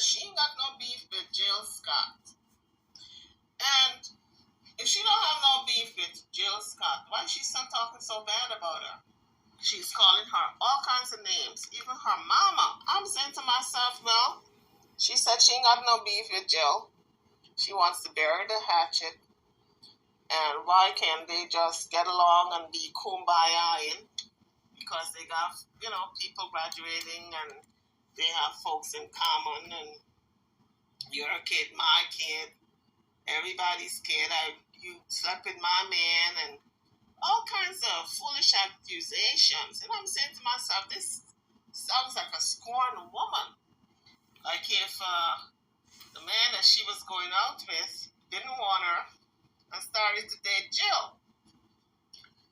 said she ain't got no beef with Jill Scott. And if she don't have no beef with Jill Scott, why is she still talking so bad about her? She's calling her all kinds of names, even her mama. I'm saying to myself, well, she said she ain't got no beef with Jill. She wants to bury the hatchet. And why can't they just get along and be kumbaya-ing? Because they got, people graduating and they have folks in common, and you're a kid, my kid, everybody's kid. You slept with my man, and all kinds of foolish accusations. And I'm saying to myself, this sounds like a scorned woman. Like if the man that she was going out with didn't want her and started to date Jill.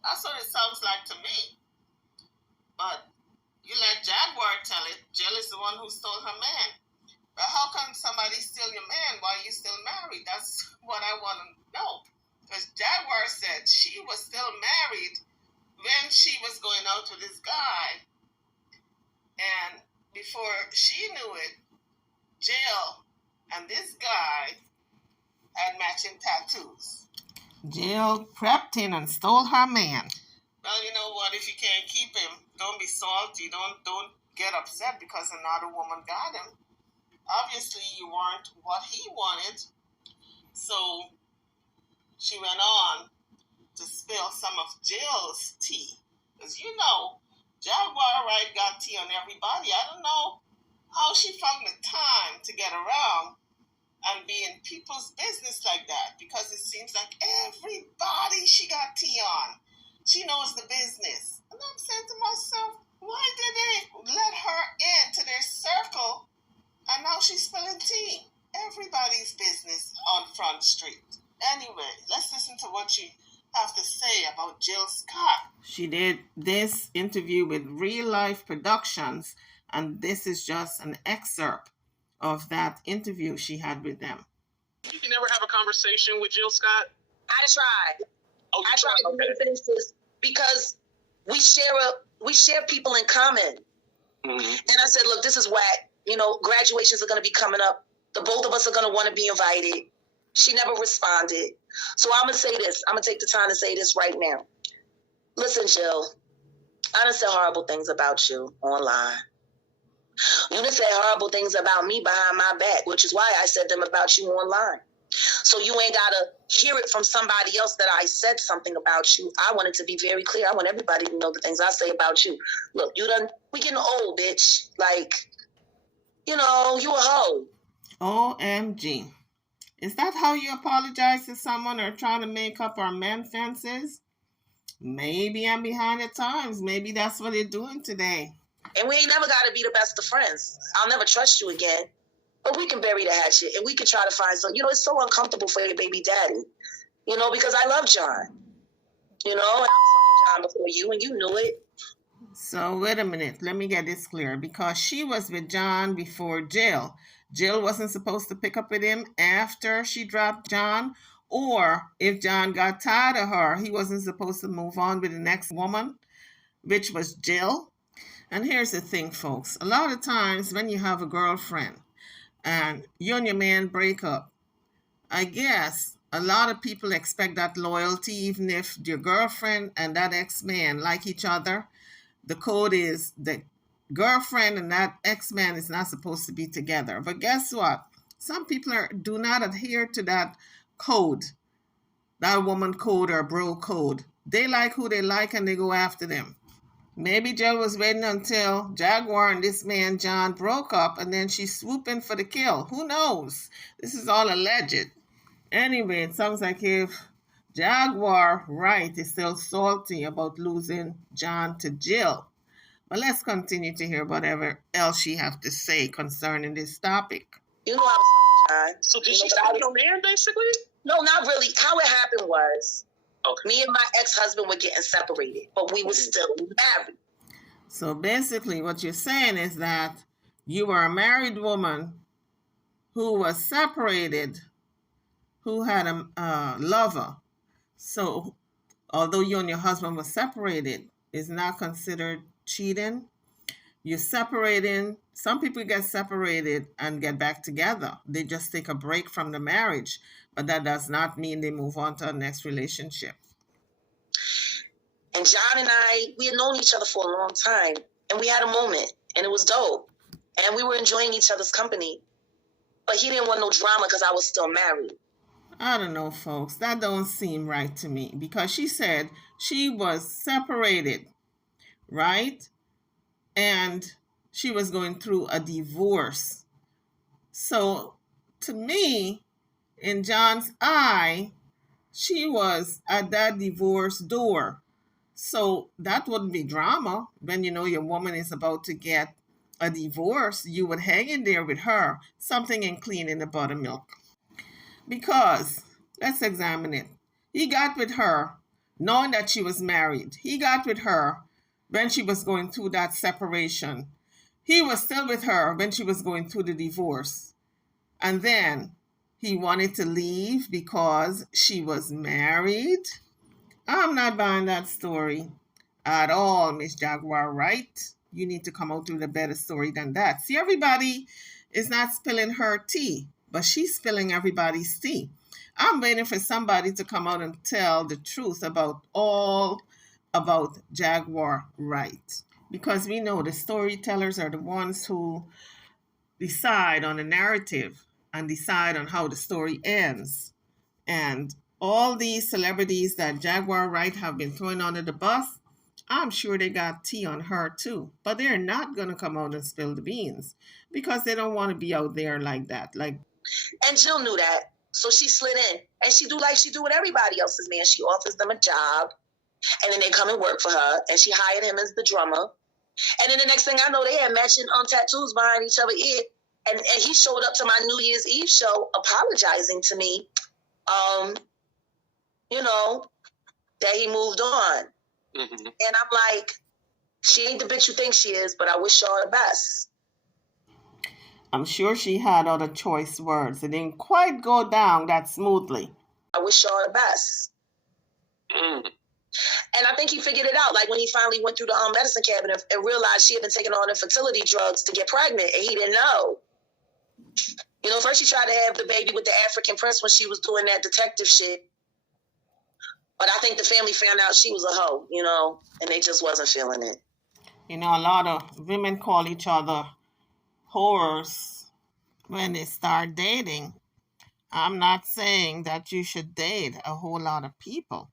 That's what it sounds like to me. But you let Jaguar tell it. Jill is the one who stole her man. But how come somebody steal your man while you still married? That's what I want to know. Because Jaguar said she was still married when she was going out with this guy. And before she knew it, Jill and this guy had matching tattoos. Jill crept in and stole her man. Well, you know what? If you can't keep him, don't be salty. Don't get upset because another woman got him. Obviously, you weren't what he wanted. So she went on to spill some of Jill's tea. Because Jaguar Wright got tea on everybody. I don't know how she found the time to get around and be in people's business like that. Because it seems like everybody she got tea on. She knows the business. And I'm saying to myself, why did they let her into their circle and now she's spilling tea? Everybody's business on Front Street. Anyway, let's listen to what she have to say about Jill Scott. She did this interview with Real Life Productions, and this is just an excerpt of that interview she had with them. You can never have a conversation with Jill Scott? I tried. Oh, I tried to make things because we share people in common. Mm-hmm. And I said, look, this is whack. Graduations are going to be coming up. The both of us are going to want to be invited. She never responded. So I'm going to say this. I'm going to take the time to say this right now. Listen, Jill, I done said horrible things about you online. You done said horrible things about me behind my back, which is why I said them about you online. So you ain't got to hear it from somebody else that I said something about you. I want it to be very clear. I want everybody to know the things I say about you. Look, we getting old, bitch. Like, you a hoe. OMG. Is that how you apologize to someone or trying to make up our man fences? Maybe I'm behind at times. Maybe that's what they're doing today. And we ain't never got to be the best of friends. I'll never trust you again. But we can bury the hatchet and we can try to find some. It's so uncomfortable for your baby daddy, because I love John. I was fucking John before you and you knew it. So wait a minute. Let me get this clear. Because she was with John before Jill. Jill wasn't supposed to pick up with him after she dropped John. Or if John got tired of her, he wasn't supposed to move on with the next woman, which was Jill. And here's the thing, folks. A lot of times when you have a girlfriend and you and your man break up, I guess a lot of people expect that loyalty, even if your girlfriend and that ex-man like each other. The code is the girlfriend and that ex-man is not supposed to be together. But guess what? Some people do not adhere to that code, that woman code or bro code. They like who they like and they go after them. Maybe Jill was waiting until Jaguar and this man John broke up and then she swooped in for the kill. Who knows? This is all alleged. Anyway, it sounds like if Jaguar Wright is still salty about losing John to Jill. But let's continue to hear whatever else she have to say concerning this topic. I was fucking John. So did she steal your man, basically? No, not really. How it happened was, me and my ex-husband were getting separated, but we were still married. So basically what you're saying is that you were a married woman who was separated, who had a lover. So although you and your husband were separated, is not considered cheating. You're separating. Some people get separated and get back together. They just take a break from the marriage, but that does not mean they move on to the next relationship. And John and I, we had known each other for a long time, and we had a moment, and it was dope. And we were enjoying each other's company. But he didn't want no drama because I was still married. I don't know, folks. That don't seem right to me, because she said she was separated, right? And she was going through a divorce. So to me, in John's eye, she was at that divorce door. So that wouldn't be drama. When you know your woman is about to get a divorce, you would hang in there with her, something in cleaning the buttermilk. Because, let's examine it. He got with her knowing that she was married. He got with her when she was going through that separation. He was still with her when she was going through the divorce. And then he wanted to leave because she was married. I'm not buying that story at all, Miss Jaguar, right? You need to come out with a better story than that. See, everybody is not spilling her tea, but she's spilling everybody's tea. I'm waiting for somebody to come out and tell the truth about Jaguar Wright. Because we know the storytellers are the ones who decide on the narrative and decide on how the story ends. And all these celebrities that Jaguar Wright have been throwing under the bus, I'm sure they got tea on her too. But they're not going to come out and spill the beans because they don't want to be out there like that. And Jill knew that. So she slid in. And she do like she do with everybody else's man. She offers them a job. And then they come and work for her. And she hired him as the drummer. And then the next thing I know, they had matching tattoos behind each other's ear. And he showed up to my New Year's Eve show apologizing to me, that he moved on. Mm-hmm. And I'm like, she ain't the bitch you think she is, but I wish y'all the best. I'm sure she had other choice words. It didn't quite go down that smoothly. I wish y'all the best. Mm. And I think he figured it out. Like when he finally went through the medicine cabinet and realized she had been taking all the fertility drugs to get pregnant, and he didn't know. First she tried to have the baby with the African prince when she was doing that detective shit. But I think the family found out she was a hoe, and they just wasn't feeling it. A lot of women call each other whores when they start dating. I'm not saying that you should date a whole lot of people.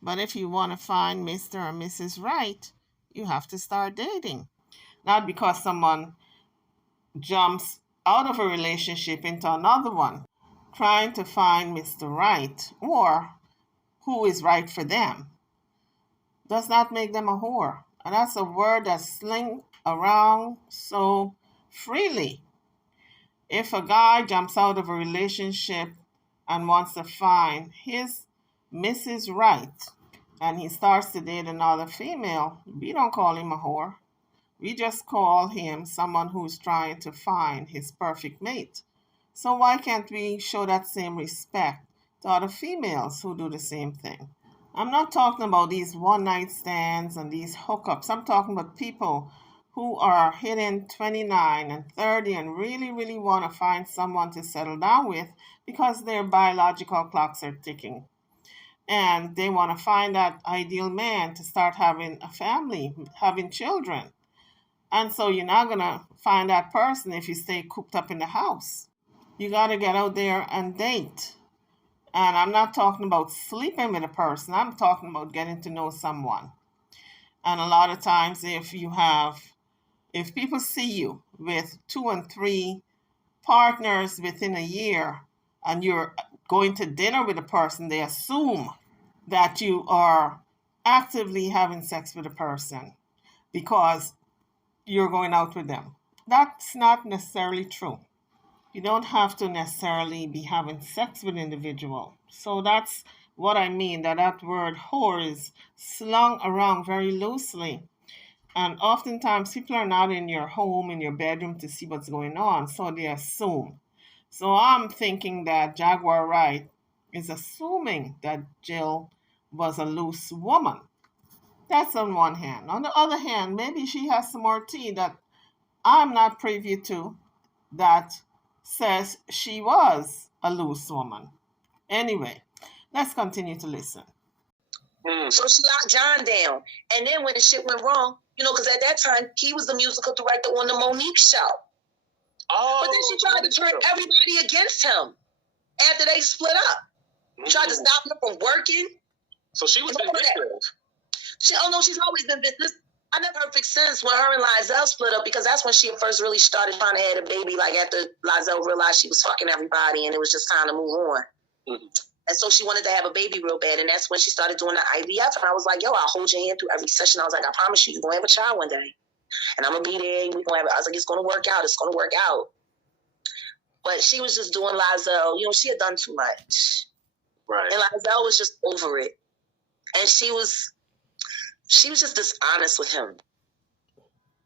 But if you want to find Mr. or Mrs. Right, you have to start dating. Not because someone jumps out of a relationship into another one, trying to find Mr. Right or who is right for them. Does not make them a whore. And that's a word that's slinged around so freely. If a guy jumps out of a relationship and wants to find his Mrs. Right, and he starts to date another female, we don't call him a whore. We just call him someone who's trying to find his perfect mate. So why can't we show that same respect to other females who do the same thing? I'm not talking about these one-night stands and these hookups. I'm talking about people who are hitting 29 and 30 and really, really want to find someone to settle down with because their biological clocks are ticking. And they want to find that ideal man to start having a family, having children. And so you're not going to find that person if you stay cooped up in the house. You got to get out there and date. And I'm not talking about sleeping with a person. I'm talking about getting to know someone. And a lot of times if people see you with 2 and 3 partners within a year and you're going to dinner with a person, they assume that you are actively having sex with a person because you're going out with them. That's not necessarily true. You don't have to necessarily be having sex with an individual. So that's what I mean, that word whore is slung around very loosely. And oftentimes people are not in your home, in your bedroom to see what's going on, so they assume. So I'm thinking that Jaguar Wright is assuming that Jill was a loose woman. That's on one hand. On the other hand, maybe she has some more tea that I'm not privy to that says she was a loose woman. Anyway, let's continue to listen. So she locked John down. And then when the shit went wrong, because at that time, he was the musical director on the Monique show. Oh, but then she tried to turn everybody against him after they split up. Tried to stop him from working. So she was vindictive. She's always been vindictive. I never heard perfect sense when her and Lizelle split up, because that's when she first really started trying to have a baby, like after Lizelle realized she was fucking everybody and it was just time to move on. Mm-hmm. And so she wanted to have a baby real bad, and that's when she started doing the IVF. And I was like, yo, I'll hold your hand through every session. I was like, I promise you, you're going to have a child one day. And I'm going to be there. We're gonna have I was like, it's going to work out. It's going to work out. But she was just doing Lizelle. She had done too much. Right. And Lizelle was just over it. And she was just dishonest with him.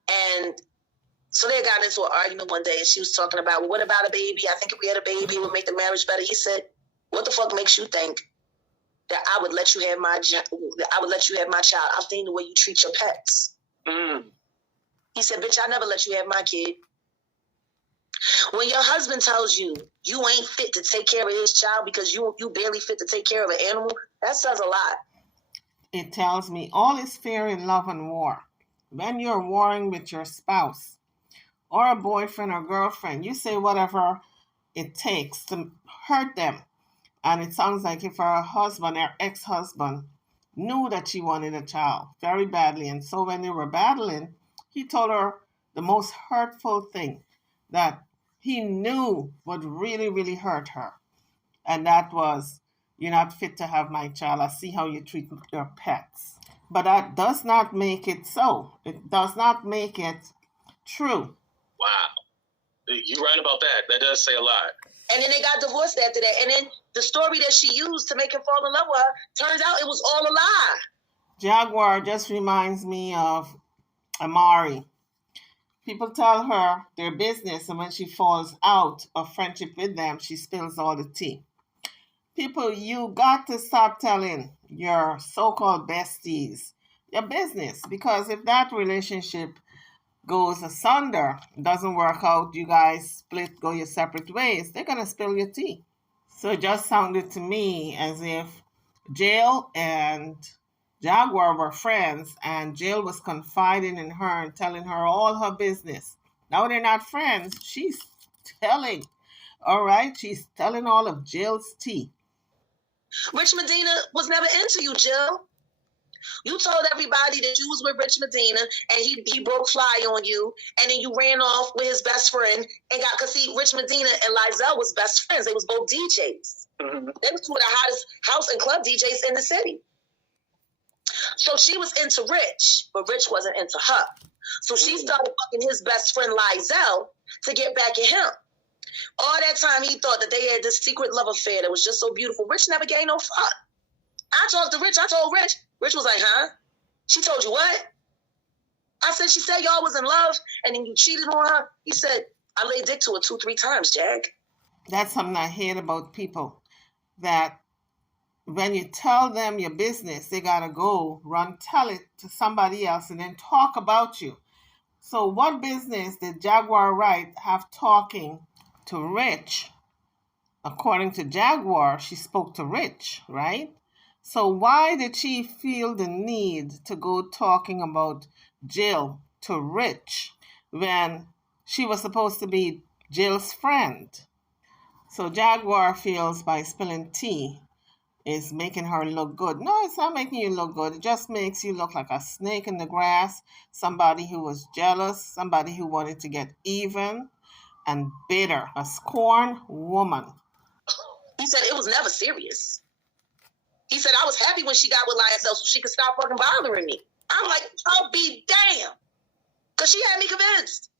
And so they got into an argument one day, and she was talking about, well, what about a baby? I think if we had a baby, it would make the marriage better. He said, what the fuck makes you think that I would let you have my child? I'm thinking the way you treat your pets. Mm. He said, bitch, I never let you have my kid. When your husband tells you you ain't fit to take care of his child because you barely fit to take care of an animal, that says a lot. It tells me all is fair in love and war. When you're warring with your spouse or a boyfriend or girlfriend, you say whatever it takes to hurt them. And it sounds like if her husband, her ex-husband, knew that she wanted a child very badly. And so when they were battling, he told her the most hurtful thing that he knew would really, really hurt her. And that was, you're not fit to have my child. I see how you treat your pets. But that does not make it so. It does not make it true. Wow. You're right about that. That does say a lot. And then they got divorced after that. And then the story that she used to make him fall in love with her, turns out it was all a lie. Jaguar just reminds me of Amari. People tell her their business, and when she falls out of friendship with them, she spills all the tea. People, you got to stop telling your so-called besties your business, because if that relationship goes asunder, doesn't work out, you guys split, go your separate ways, they're going to spill your tea. So it just sounded to me as if Jail and Jaguar were friends, and Jail was confiding in her and telling her all her business. Now they're not friends. She's telling, all right? She's telling all of Jail's tea. Rich Medina was never into you, Jill. You told everybody that you was with Rich Medina, and he broke fly on you, and then you ran off with his best friend and got, because see, Rich Medina and Lizelle was best friends. They was both DJs. Mm-hmm. They were two of the hottest house and club DJs in the city. So she was into Rich, but Rich wasn't into her. So she started fucking his best friend Lizelle to get back at him. All that time he thought that they had this secret love affair that was just so beautiful. Rich never gave no fuck. I talked to Rich. I told Rich. Rich was like, huh? She told you what? I said, she said y'all was in love and then you cheated on her. He said, I laid dick to her 2-3 times, Jag. That's something I hate about people, that when you tell them your business, they got to go run tell it to somebody else and then talk about you. So what business did Jaguar Wright have talking to Rich? According to Jaguar, she spoke to Rich, right? So why did she feel the need to go talking about Jill to Rich when she was supposed to be Jill's friend? So Jaguar feels by spilling tea is making her look good. No, it's not making you look good. It just makes you look like a snake in the grass, somebody who was jealous, somebody who wanted to get even, and bitter, a scorned woman. He said it was never serious. He said, I was happy when she got with Lizelle so she could stop fucking bothering me. I'm like, I'll be damned. Because she had me convinced.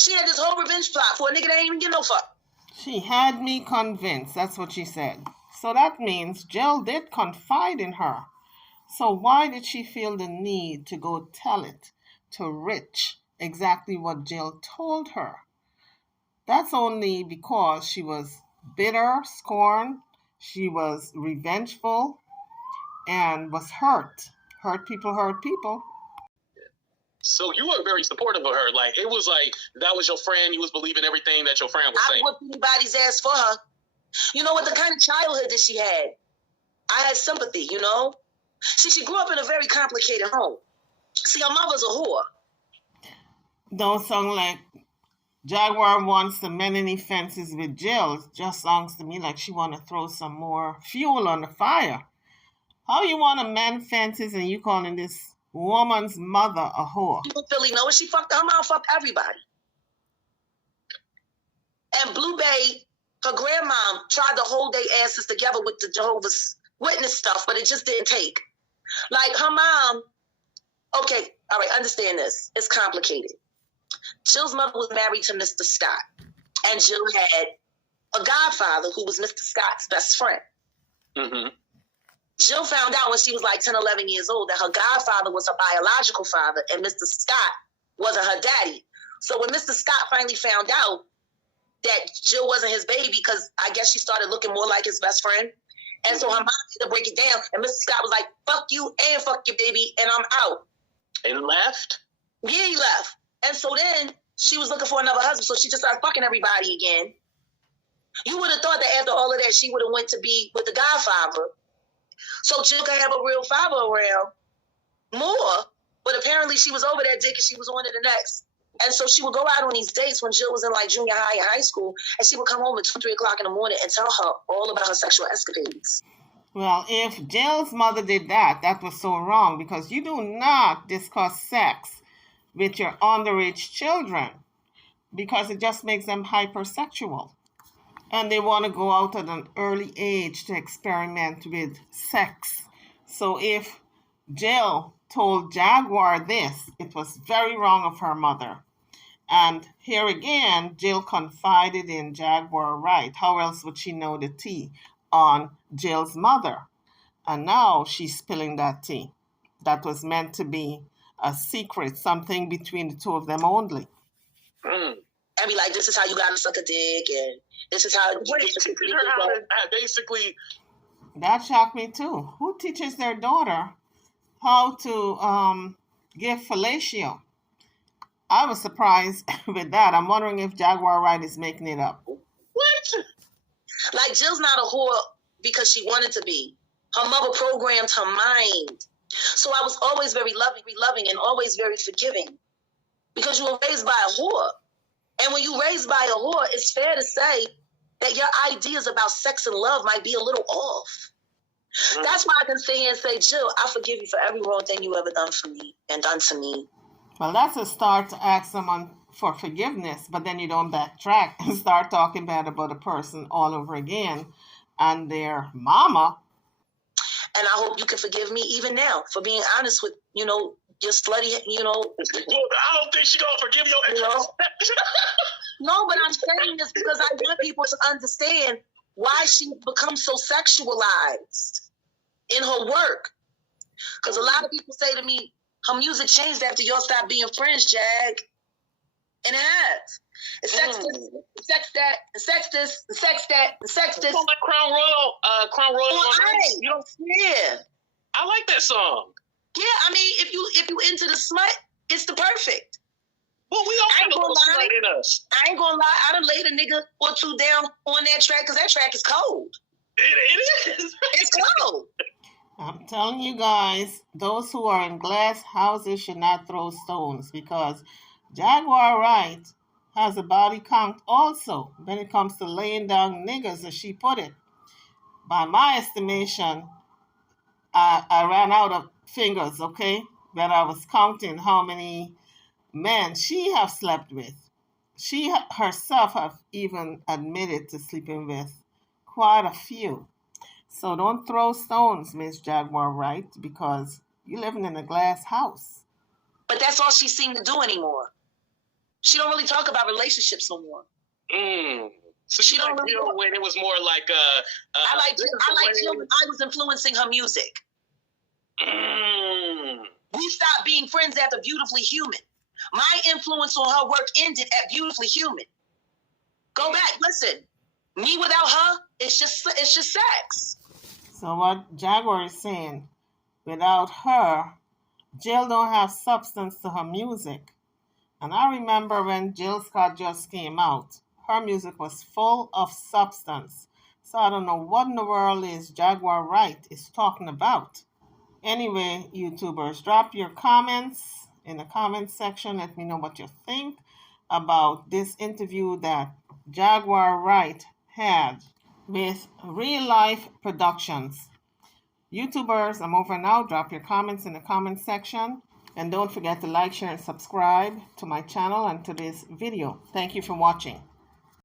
She had this whole revenge plot for a nigga that ain't even get no fuck. She had me convinced. That's what she said. So that means Jill did confide in her. So why did she feel the need to go tell it to Rich exactly what Jill told her? That's only because she was bitter, scorned, she was revengeful, and was hurt hurt people hurt people. So you were very supportive of her. Like, it was like, that was your friend. You was believing everything that your friend was saying. I whooped anybody's ass for her. You know what, the kind of childhood that she had, I had sympathy, you know? See, she grew up in a very complicated home. See, her mother's a whore. Don't sound like Jaguar wants to mend any fences with Jill. Just sounds to me like she want to throw some more fuel on the fire. How you want to mend fences and you calling this woman's mother a whore? People really know it. She fucked her mom, fucked everybody. And Blue Bay, her grandmom, tried to hold their asses together with the Jehovah's Witness stuff, but it just didn't take. Like, her mom, okay, all right, understand this. It's complicated. Jill's mother was married to Mr. Scott, and Jill had a godfather who was Mr. Scott's best friend. Mm-hmm. Jill found out when she was like 10, 11 years old that her godfather was her biological father and Mr. Scott wasn't her daddy. So when Mr. Scott finally found out that Jill wasn't his baby, because I guess she started looking more like his best friend, and so her mom had to break it down, and Mr. Scott was like, fuck you and fuck your baby, and I'm out. And left? Yeah, he left. And so then she was looking for another husband, so she just started fucking everybody again. You would have thought that after all of that, she would have went to be with the godfather, so Jill could have a real father around more. But apparently she was over that dick and she was on to the next. And so she would go out on these dates when Jill was in like junior high and high school, and she would come home at 2, 3 o'clock in the morning and tell her all about her sexual escapades. Well, if Jill's mother did that, that was so wrong, because you do not discuss sex with your underage children, because it just makes them hypersexual. And they want to go out at an early age to experiment with sex. So if Jill told Jaguar this, it was very wrong of her mother. And here again, Jill confided in Jaguar Wright. How else would she know the tea on Jill's mother? And now she's spilling that tea. That was meant to be a secret, something between the two of them only. And be like, this is how you gotta suck a dick, and this is how you teaching her how to basically. That shocked me too. Who teaches their daughter how to give fellatio? I was surprised with that. I'm wondering if Jaguar Wright is making it up. What? Like, Jill's not a whore because she wanted to be. Her mother programmed her mind. So I was always very loving, and always very forgiving, because you were raised by a whore. And when you're raised by a whore, it's fair to say that your ideas about sex and love might be a little off. That's why I can sit here and say, Jill, I forgive you for every wrong thing you ever done for me and done to me. Well, that's a start to ask someone for forgiveness, but then you don't backtrack and start talking bad about a person all over again and their mama. And I hope you can forgive me even now for being honest with, your slutty, Well, I don't think she's going to forgive your ex. No, but I'm saying this because I want people to understand why she becomes so sexualized in her work. Because a lot of people say to me, her music changed after y'all stopped being friends, Jag. And it has. It's sex this, and sex that, and sex this, and sex that, and sex this. It's like Crown Royal. You don't care. I like that song. Yeah, I mean, if you into the smut, it's the perfect. Well, we all have a little smut in us. I ain't gonna lie, I done laid a nigga or two down on that track because that track is cold. It is. It's cold. I'm telling you guys, those who are in glass houses should not throw stones, because Jaguar Wright has a body count also when it comes to laying down niggas, as she put it. By my estimation, I ran out of fingers, okay, when I was counting how many men she have slept with. She herself have even admitted to sleeping with quite a few. So don't throw stones, Miss Jaguar Wright, because you're living in a glass house. But that's all she seemed to do anymore. She don't really talk about relationships no more. So she don't really when it was more like I like Jill when I was influencing her music. We stopped being friends after Beautifully Human. My influence on her work ended at Beautifully Human. Go back, listen. Me without her, it's just sex. So what Jaguar is saying, without her, Jill don't have substance to her music. And I remember when Jill Scott just came out, her music was full of substance. So I don't know what in the world is Jaguar Wright is talking about. Anyway, YouTubers, drop your comments in the comment section. Let me know what you think about this interview that Jaguar Wright had with Real Life Productions. YouTubers, I'm over now. Drop your comments in the comment section. And don't forget to like, share, and subscribe to my channel and to this video. Thank you for watching.